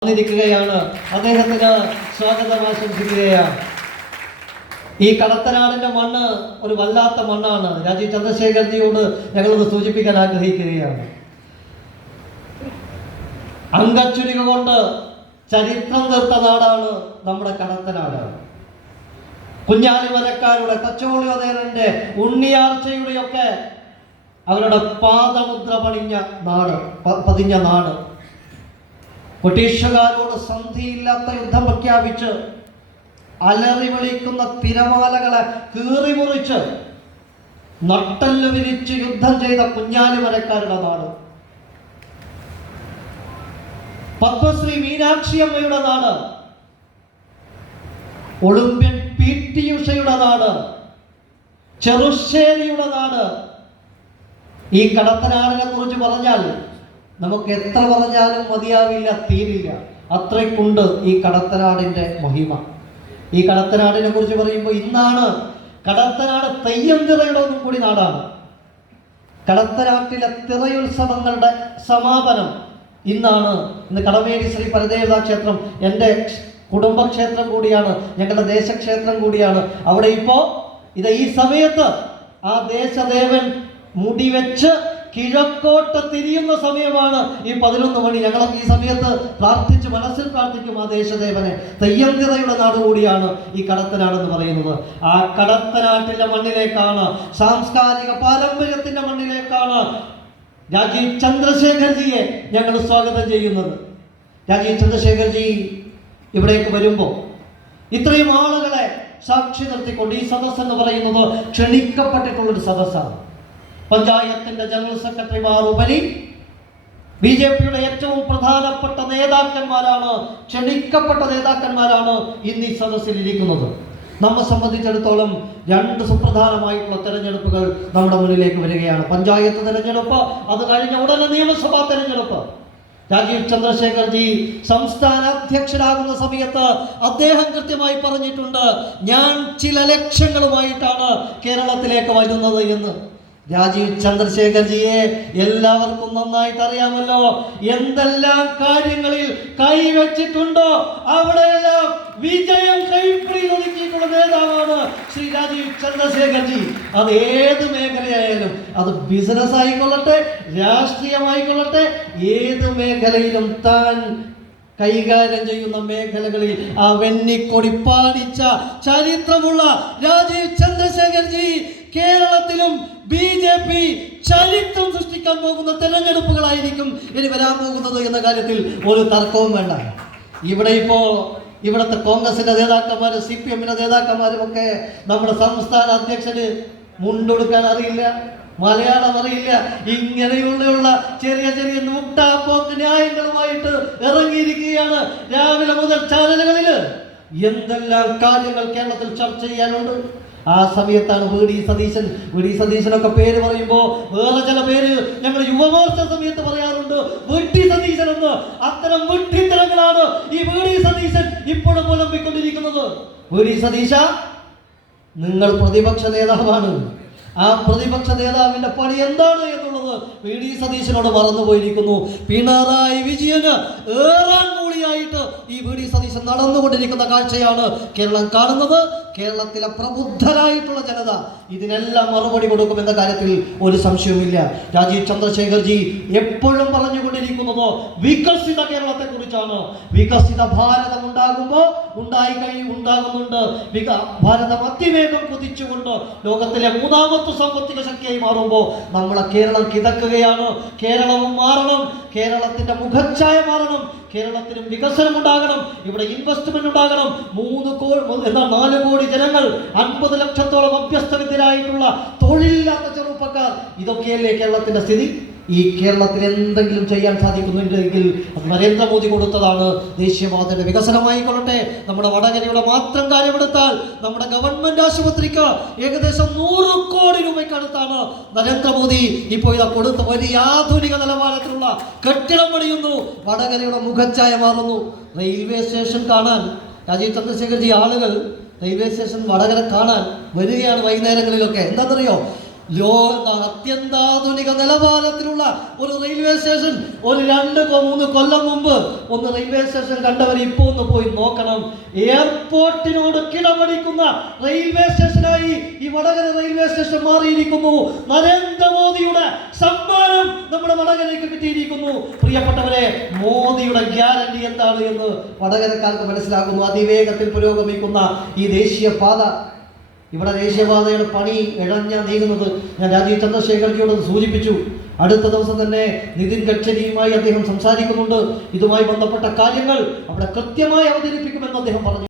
ാണ് അദ്ദേഹത്തിന് സ്വാഗതം ആശംസിക്കുകയാണ്. ഈ കടത്തനാടിന്റെ മണ്ണ് ഒരു വല്ലാത്ത മണ്ണാണ്. രാജീവ് ചന്ദ്രശേഖർജിയോട് ഞങ്ങളത് സൂചിപ്പിക്കാൻ ആഗ്രഹിക്കുകയാണ്. അംഗച്ചുരിക കൊണ്ട് ചരിത്രം തീർത്ത നാടാണ് നമ്മുടെ കടത്തനാട്. കുഞ്ഞാലിമരക്കാരുടെ, തച്ചോളിയോദയന്റെ, ഉണ്ണിയാർച്ചയുടെയൊക്കെ അവരുടെ പാദമുദ്ര പതിഞ്ഞ നാട്. ബ്രിട്ടീഷുകാരോട് സന്ധിയില്ലാത്ത യുദ്ധം പ്രഖ്യാപിച്ച് അലറി വിളിക്കുന്ന തിരമാലകളെ കീറിമുറിച്ച് നട്ടല് വിരിച്ച് യുദ്ധം ചെയ്ത കുഞ്ഞാലിമരക്കാരുടെ നാട്. പത്മശ്രീ മീനാക്ഷി അമ്മയുടെ നാട്. ഒളിമ്പ്യൻ PT ഉഷയുടെ നാട്. ചെറുശ്ശേരിയുടെ നാട്. ഈ കടത്തനാടിനെ കുറിച്ച് പറഞ്ഞാൽ നമുക്ക് എത്ര പറഞ്ഞാലും മതിയാവില്ല, തീരില്ല. അത്രയ്ക്കുണ്ട് ഈ കടത്തനാടിന്റെ മഹിമ. ഈ കടത്തനാടിനെ കുറിച്ച് പറയുമ്പോൾ ഇന്നാണ് കടത്തനാട് തെയ്യം തിറയുടെ ഒന്നും കൂടി നാടാണ്. കടത്തനാട്ടിലെ തിറയുത്സവങ്ങളുടെ സമാപനം ഇന്നാണ്. ഇന്ന് കടമേരി ശ്രീ പരദേവതാ ക്ഷേത്രം എൻ്റെ കുടുംബക്ഷേത്രം കൂടിയാണ്, ഞങ്ങളുടെ ദേശക്ഷേത്രം കൂടിയാണ്. അവിടെ ഈ സമയത്ത് ആ ദേശദേവൻ മുടിവെച്ച് കിഴക്കോട്ട് തിരിയുന്ന സമയമാണ് ഈ 11 മണി. ഞങ്ങളൊക്കെ ഈ സമയത്ത് മനസ്സിൽ പ്രാർത്ഥിക്കും ആ ദേശദേവനെ. തെയ്യം തിറയുടെ നാട് കൂടിയാണ് ഈ കടത്തനാടെന്ന് പറയുന്നത്. ആ കടത്തനാട്ടിലെ മണ്ണിലേക്കാണ്, സാംസ്കാരിക പാരമ്പര്യത്തിന്റെ മണ്ണിലേക്കാണ് രാജീവ് ചന്ദ്രശേഖർജിയെ ഞങ്ങൾ സ്വാഗതം ചെയ്യുന്നത്. രാജീവ് ചന്ദ്രശേഖർജി ഇവിടേക്ക് വരുമ്പോൾ ഇത്രയും ആളുകളെ സാക്ഷി നിർത്തിക്കൊണ്ട് ഈ സദസ്സ് എന്ന് പറയുന്നത് ക്ഷണിക്കപ്പെട്ടിട്ടുള്ളൊരു സദസ്സാണ്. പഞ്ചായത്തിന്റെ ജനറൽ സെക്രട്ടറിമാർ ഉപരി BJPയുടെ ഏറ്റവും പ്രധാനപ്പെട്ട നേതാക്കന്മാരാണ്, ക്ഷണിക്കപ്പെട്ട നേതാക്കന്മാരാണ് ഇന്ന് ഈ സദസ്സിൽ ഇരിക്കുന്നത്. നമ്മെ സംബന്ധിച്ചിടത്തോളം 2 സുപ്രധാനമായിട്ടുള്ള തെരഞ്ഞെടുപ്പുകൾ നമ്മുടെ മുന്നിലേക്ക് വരികയാണ്. പഞ്ചായത്ത് തെരഞ്ഞെടുപ്പ്, അത് കഴിഞ്ഞ ഉടനെ നിയമസഭാ തെരഞ്ഞെടുപ്പ്. രാജീവ് ചന്ദ്രശേഖർജി സംസ്ഥാന അധ്യക്ഷനാകുന്ന സമയത്ത് അദ്ദേഹം കൃത്യമായി പറഞ്ഞിട്ടുണ്ട്, ഞാൻ ചില ലക്ഷ്യങ്ങളുമായിട്ടാണ് കേരളത്തിലേക്ക് വരുന്നത് എന്ന്. രാജീവ് ചന്ദ്രശേഖർജിയെ എല്ലാവർക്കും നന്നായിട്ട് അറിയാമല്ലോ. എന്തെല്ലാം കാര്യങ്ങളിൽ കൈവച്ചിട്ടുണ്ടോ അവിടെയെല്ലാം വിജയം കൈപ്പിടിയിലൊതുക്കിയിട്ടുള്ള നേതാവാണ് ശ്രീ രാജീവ് ചന്ദ്രശേഖർജി. അത് ഏത് മേഖലയായാലും, അത് ബിസിനസ് ആയിക്കൊള്ളട്ടെ, രാഷ്ട്രീയമായിക്കൊള്ളട്ടെ, ഏത് മേഖലയിലും താൻ കൈകാര്യം ചെയ്യുന്ന മേഖലകളിൽ ആ വെന്നിക്കൊടി പാടിച്ച ചരിത്രമുള്ള രാജീവ് ചന്ദ്രശേഖർജി കേരളത്തിലും BJP ചരിത്രം സൃഷ്ടിക്കാൻ പോകുന്ന തെരഞ്ഞെടുപ്പുകളായിരിക്കും ഇനി വരാൻ പോകുന്നത് എന്ന കാര്യത്തിൽ ഒരു തർക്കവും വേണ്ട. ഇവിടുത്തെ കോൺഗ്രസിന്റെ നേതാക്കന്മാരും CPM-ന്റെ നേതാക്കന്മാരും ഒക്കെ നമ്മുടെ സംസ്ഥാന അധ്യക്ഷന് മുണ്ടെടുക്കാൻ അറിയില്ല, മലയാളം അറിയില്ല. ഇങ്ങനെയുള്ള ചെറിയ നൂട്ടാപ്പോക്ക് ന്യായങ്ങളുമായിട്ട് ഇറങ്ങിയിരിക്കുകയാണ്. രാവിലെ മുതൽ ചാനലുകളിൽ എന്തെല്ലാം കാര്യങ്ങൾ കേരളത്തിൽ ചർച്ച ചെയ്യാനുണ്ട്. ആ സമയത്താണ് VD സതീശനൊക്കെ പേര് പറയുമ്പോൾ വേറെ ചില പേര് ഞങ്ങൾ യുവമോർച്ച സമയത്ത് പറയാറുണ്ട്, VD സതീശൻ എന്ന്. അത്തരം വിഡ്ഢിത്തരങ്ങളാണ് ഈ VD സതീശൻ ഇപ്പോഴും പുലമ്പിക്കൊണ്ടിരിക്കുന്നത്. VD സതീശ, നിങ്ങൾ പ്രതിപക്ഷ നേതാവാണ്. ആ പ്രതിപക്ഷ നേതാവിന്റെ പണി എന്താണ് എന്നുള്ളത് VD സതീശനോട് മറന്നുപോയിരിക്കുന്നു. പിണറായി വിജയന് ഏറാൻ മൂളിയായിട്ട് ഈ VD സതീശൻ നടന്നുകൊണ്ടിരിക്കുന്ന കാഴ്ചയാണ് കേരളം കാണുന്നത്. കേരളത്തിലെ പ്രബുദ്ധരായിട്ടുള്ള ജനത ഇതിനെല്ലാം മറുപടി കൊടുക്കുമെന്ന കാര്യത്തിൽ ഒരു സംശയവുമില്ല. രാജീവ് ചന്ദ്രശേഖർജി എപ്പോഴും പറഞ്ഞുകൊണ്ടിരിക്കുന്നത് വികസിത കേരളത്തെ കുറിച്ചാണ്. വികസിത ഭാരതം ഉണ്ടാകുന്നുണ്ട്. ഭാരതം അതിവേഗം കുതിച്ചുകൊണ്ട് ലോകത്തിലെ 3ാമത്തെ സാമ്പത്തിക ശക്തിയായി മാറുമ്പോൾ നമ്മളെ കേരളം കിതക്കുകയാണ്. കേരളവും മാറണം, കേരളത്തിന്റെ മുഖച്ഛായ മാറണം, കേരളത്തിനും വികസനം ഉണ്ടാകണം, ഇവിടെ ഇൻവെസ്റ്റ്മെന്റ് ഉണ്ടാകണം. 4 കോടി ജനങ്ങൾ, 50 ലക്ഷത്തോളം അഭ്യസ്തവിദ്യരായിട്ടുള്ള തൊഴിലില്ലാത്ത ചെറുപ്പക്കാർ, ഇതൊക്കെയല്ലേ കേരളത്തിന്റെ സ്ഥിതി. ഈ കേരളത്തിൽ എന്തെങ്കിലും ചെയ്യാൻ സാധിക്കുന്നുണ്ടെങ്കിൽ അത് നരേന്ദ്രമോദി കൊടുത്തതാണ്. ദേശീയപാതയുടെ വികസനമായിക്കൊള്ളട്ടെ, നമ്മുടെ വടകരയുടെ മാത്രം കാര്യമെടുത്താൽ നമ്മുടെ ഗവൺമെന്റ് ആശുപത്രിക്ക് ഏകദേശം 100 കോടി രൂപയ്ക്കടുത്താണ് നരേന്ദ്രമോദി ഇപ്പോൾ കൊടുത്ത വലിയ ആധുനിക നിലവാരത്തിലുള്ള കെട്ടിടം പണിയുന്നു. വടകരയുടെ മുഖച്ഛായ മാറുന്നു. റെയിൽവേ സ്റ്റേഷൻ കാണാൻ രാജീവ് ചന്ദ്രശേഖർജി ആളുകൾ റെയിൽവേ സ്റ്റേഷൻ വടകര കാണാൻ വരികയാണ് വൈകുന്നേരങ്ങളിലൊക്കെ. എന്താണെന്നറിയോ, അത്യന്താധുനിക നിലവാരത്തിലുള്ള ഒരു റെയിൽവേ സ്റ്റേഷൻ ഒരു 2-3 കൊല്ലം മുമ്പ് ഒന്ന് റെയിൽവേ സ്റ്റേഷൻ കണ്ടവർ ഇപ്പോൾ ഒന്ന് പോയി നോക്കണം. എയർപോർട്ടിനോട് കിടമടിക്കുന്ന റെയിൽവേ സ്റ്റേഷനായി ഈ വടകര റെയിൽവേ സ്റ്റേഷൻ മാറിയിരിക്കുന്നു. നരേന്ദ്രമോദിയുടെ സമ്മാനം നമ്മുടെ വടകരയ്ക്ക് കിട്ടിയിരിക്കുന്നു. പ്രിയപ്പെട്ടവരെ, മോദിയുടെ ഗ്യാരണ്ടി എന്താണ് എന്ന് വടകരക്കാർക്ക് മനസ്സിലാകുന്നു. അതിവേഗത്തിൽ പുരോഗമിക്കുന്ന ഈ ദേശീയപാത, ഇവിടെ ദേശീയപാതയുടെ പണി നീങ്ങുന്നത് ഞാൻ രാജീവ് ചന്ദ്രശേഖർജിയോട് സൂചിപ്പിച്ചു. അടുത്ത ദിവസം തന്നെ നിതിൻ ഗഡ്കരിയുമായി അദ്ദേഹം സംസാരിക്കുന്നുണ്ട്. ഇതുമായി ബന്ധപ്പെട്ട കാര്യങ്ങൾ അവിടെ കൃത്യമായി അവതരിപ്പിക്കുമെന്ന് അദ്ദേഹം പറഞ്ഞു.